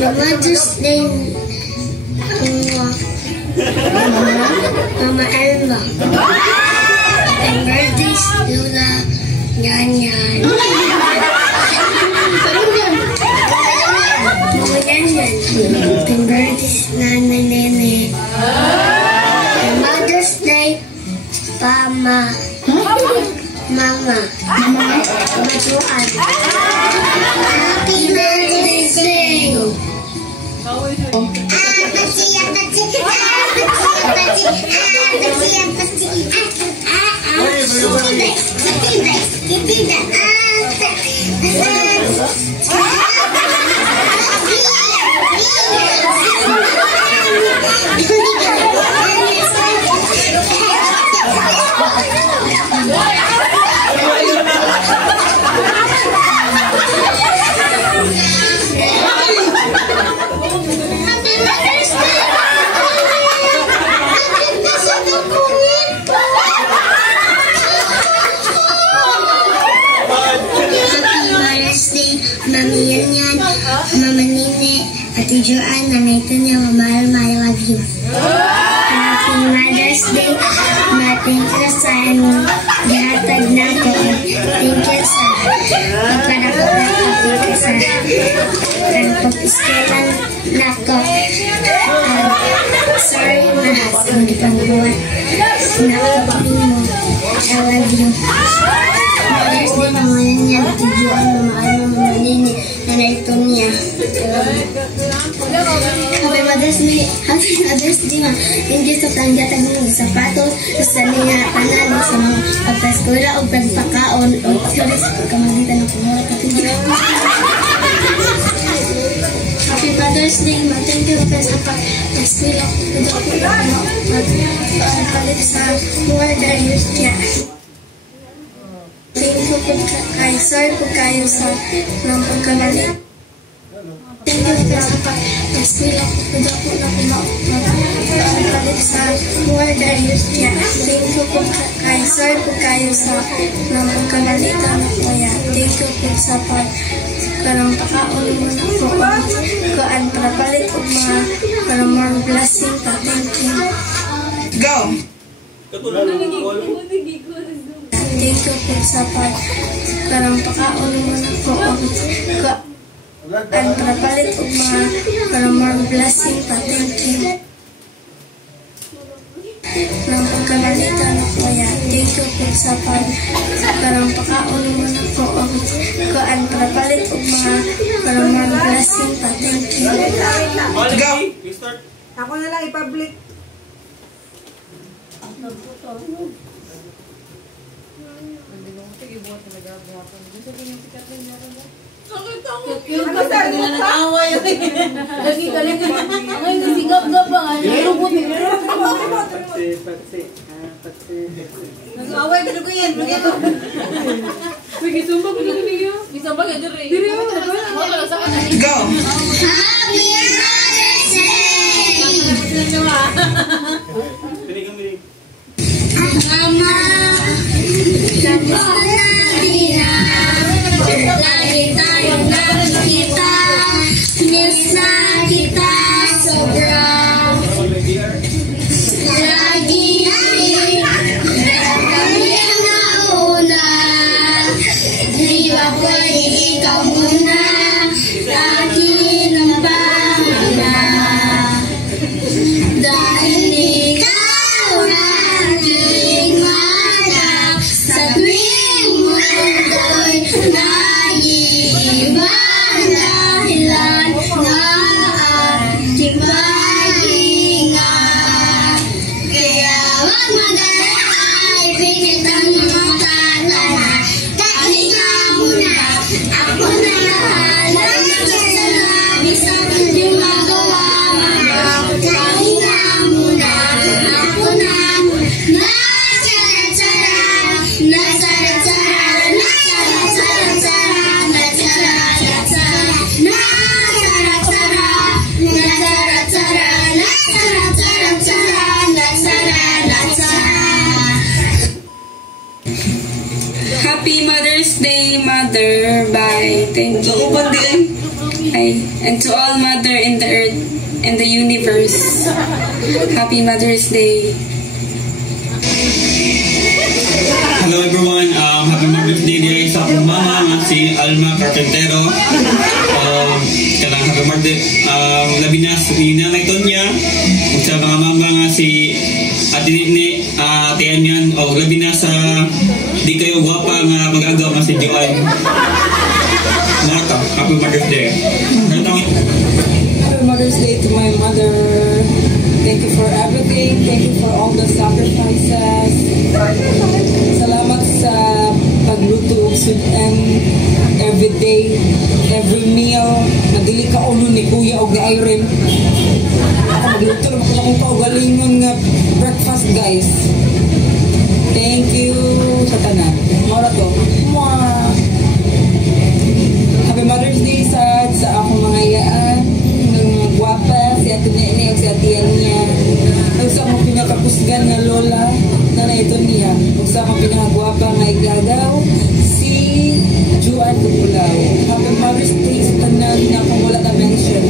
Mother's Day Mama Elma. Happy birthday, Lola Nyanyan. Mama Nyanyan. Happy birthday, Nana Nene. Mother's Day, Mama. Matuan. Happy birthday, Sing. Mami Yanyan, Mama Nine, Ate Joanne, Nanay Tanya, Mama Alma, I love you. Happy Mother's Day, thank you sa gihatag na ko. Thank you sa pagpanakot sa pag-iskelan na ko. Sorry ma, hindi pang buwan. Sinakapin mo, I love you. Mother's Day, Mama Yanyan, Ate Joanne, Mama Alma, Mama Nine, Nanay Tanya. Happy Mother's Day, ma. Thank you sa panggatag mo sa sapatos, sa niya panalo, sa mga pagpaskola o pagpakaon, o sorry sa pagkamalitan ng kumura. Happy Mother's Day, ma. Thank you sa pagpaskola o pagpalit sa more values niya. Thank you po kayo, sorry po kayo sa mga pagkamalit. Thank you po sa pag-eskwila ko na pagpalit sa more values niya. Thank you po kayo, sorry po kayo sa mga pagkamalitan ko ya. Thank you po sa karang pakaon mo na po ko ang parapalit o mga karang more blessing pa. Thank you. Go! Thank you po sa karang pakaon mo na po ko ang parapalit o mga karang more blessing pa. Thank you. Nang pagkamalitan ko ya. Thank you po sa karang pakaon mo na po ko ang parapalit o mga karang more blessing pa. Thank you. Go! Ako na lang i-public. Yung kasi nila nag-away. Lagi galing. Ay, nasigab-gab ba? Lubot eh. Nag-away ka na ko yan. Uy, gisumba ko na niyo. Gisumba ka diri. Diri mo. Go! Happy Mother's Day! Mama, lagi tayong nakikita, miss na kita sobrang. Lagi kami ang nauna, di ba pwede ikaw muna, akin ang pangalan. Dahil ikaw aking anak, sa tuwing mundo'y naiiba dahilan na aking pag-ingat. Kaya wag mag-alala, ipinit ang mga katana. Kahinga muna, ako na bahala sa labis at hindi magawa mo. Kahinga muna, ako na Happy Mother's Day, Mother. Bye. Thank you. And to all mother in the earth and the universe, Happy Mother's Day. Hello everyone, Happy Mother's Day din sa akong mama nga si Alma Carpentero. Kalang Happy Mother's labi na si Nanay Tonya ug sa mga mama nga si Ate Nini, Ate Anyan, o labi na sa di kayo gwapa nga mag-agaw nga si Joanne. Nata, Happy Mother's Day. Happy Mother's Day to my mother. Thank you for everything. Thank you for all the sacrifices. Salamat sa pagluto ug sudan every day, every meal. Nadili ka ulo ni Kuya og ni Irene. Magluto lang ko akong kaugalingon nga breakfast, guys. Thank you sa tanan. Mora to. Mwah! Happy Mother's Day sa akong mga iyaan. Ng gwapa, si Ate Nene at si Ate niya. Sa akong pinakakusgan nga lola, na ito niya. Sa akong pinakagwapa nga iglagaw, si Juan Tupulaw. Happy Mother's Day sa tanan na kung wala na mention.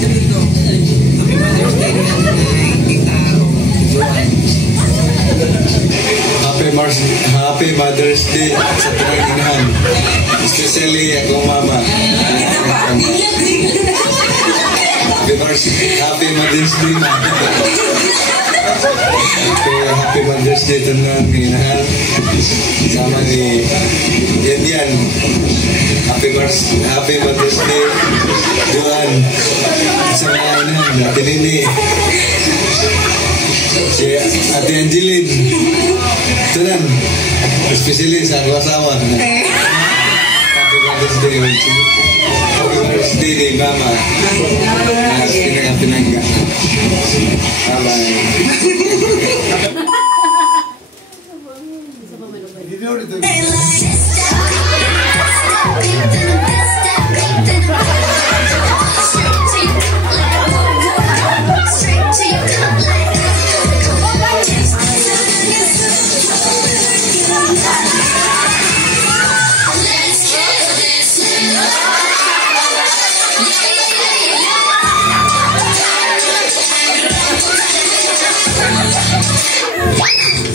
Happy Mother's Day na kita Juan. Happy Mother's Day sa pinaginahan. Especially akong mama. Happy Mother's Day na. Happy Mother's Day to nang inahan. Sama ni Yan. Happy Mother's Day Joan. Sa mga inahan. Ate Nini. Si Ate Angeline. Ito lang. Especially sa asawa. Happy Mother's Day. Happy Mother's Day ni Mama. Pinagka.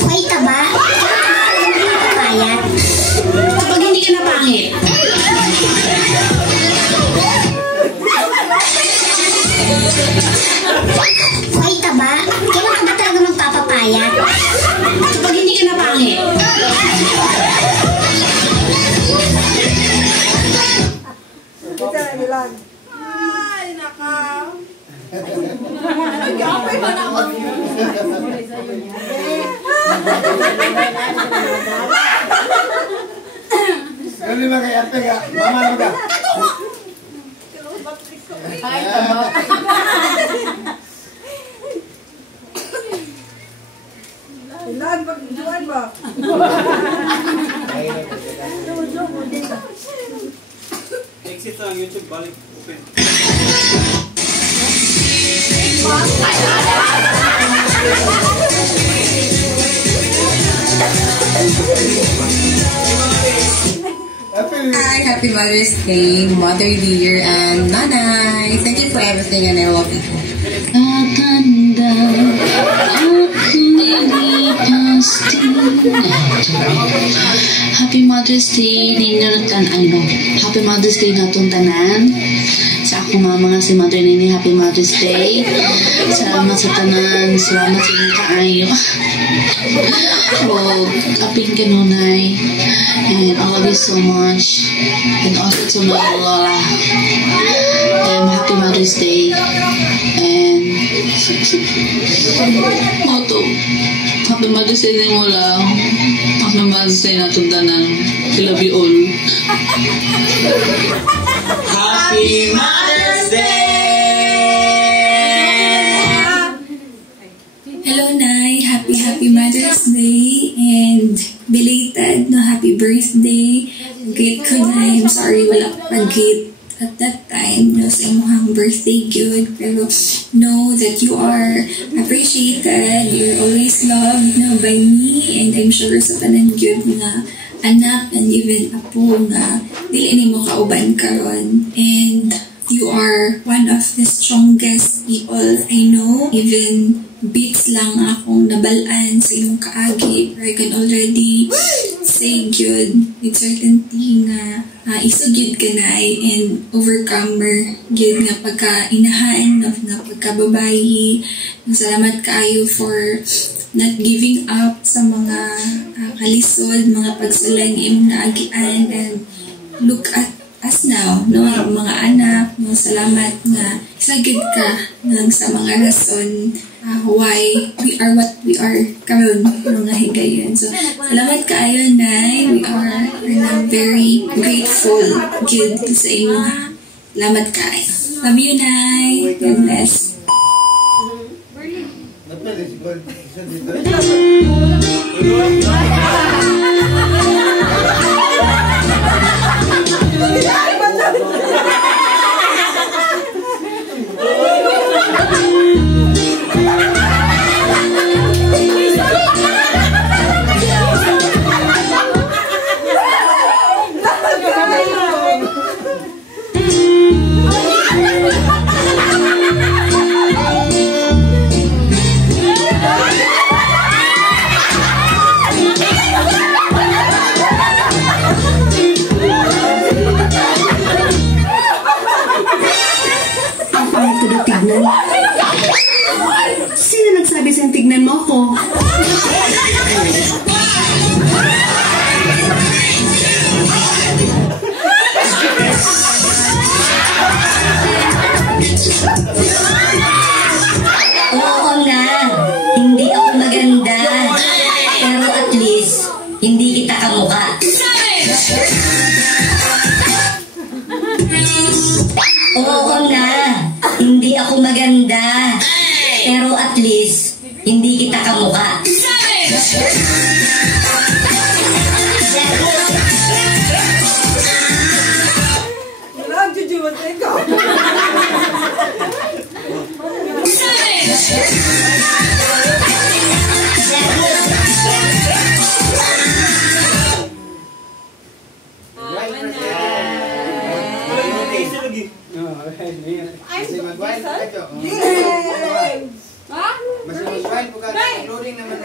May taba? Papayat? Kapag hindi ka napangit. May taba? Kailan ka ba talaga magpapapayat? Kapag hindi ka napangit. Ay, nakaw. Nag-apay pa na ako. Ganun ba kaya ate ka? Mama lang ka? Ay, tama. Ilan ba? Juan ba? Exit ang YouTube, balik open. Hi, Happy Mother's Day, Mother Dear, and Nanay. Thank you for everything and I love you. Tatanda ako nilipas din. Happy Mother's Day Happy Mother's Day natong tanan. Sa ako mama nga si Mother Nini, Happy Mother's Day. Salamat sa tanan, salamat sa inyong kaayo. Aping kanunay. And I love you so much. And also to my Lola. Happy Mother's Day. And Moto, Happy Mother's Day din mo lang. Happy Mother's Day natong tanan. I love you all. Happy Mother's Day! Hello, Nay. Happy Mother's Day. And belated, no, happy birthday. Great ko, Nay. I'm sorry, wala pag-greet at that time, no, sa imong birthday good. Pero know that you are appreciated. You're always loved, no, by me. And I'm sure sa tanan good na anak and even apo nga dili nimo kauban karon, and you are one of the strongest people I know. Even beats lang akong nabalaan sa imong kaagi, or I can already say good with certainty nga isog yun ka na and overcomer yun nga pagka-inahan of nga pagkababayi. Salamat kaayo for not giving up sa mga kalisod, mga pagsulan imong naagian, and look at us now, no, mga anak, no, salamat nga sagid ka nang sa mga rason why we are what we are karon mga higayon. So salamat kaayo, Nay. We are na very grateful good sa inyo. Salamat kaayo. Love you, Nay. God bless. Sino nagsabi sa'yo tignan mo ako? Oo nga, hindi ako maganda. Pero at least, hindi kita kamukha. Oo nga, hindi ako maganda. Pero at least, hindi kita kamukha. Masih mag-wine po ka, including naman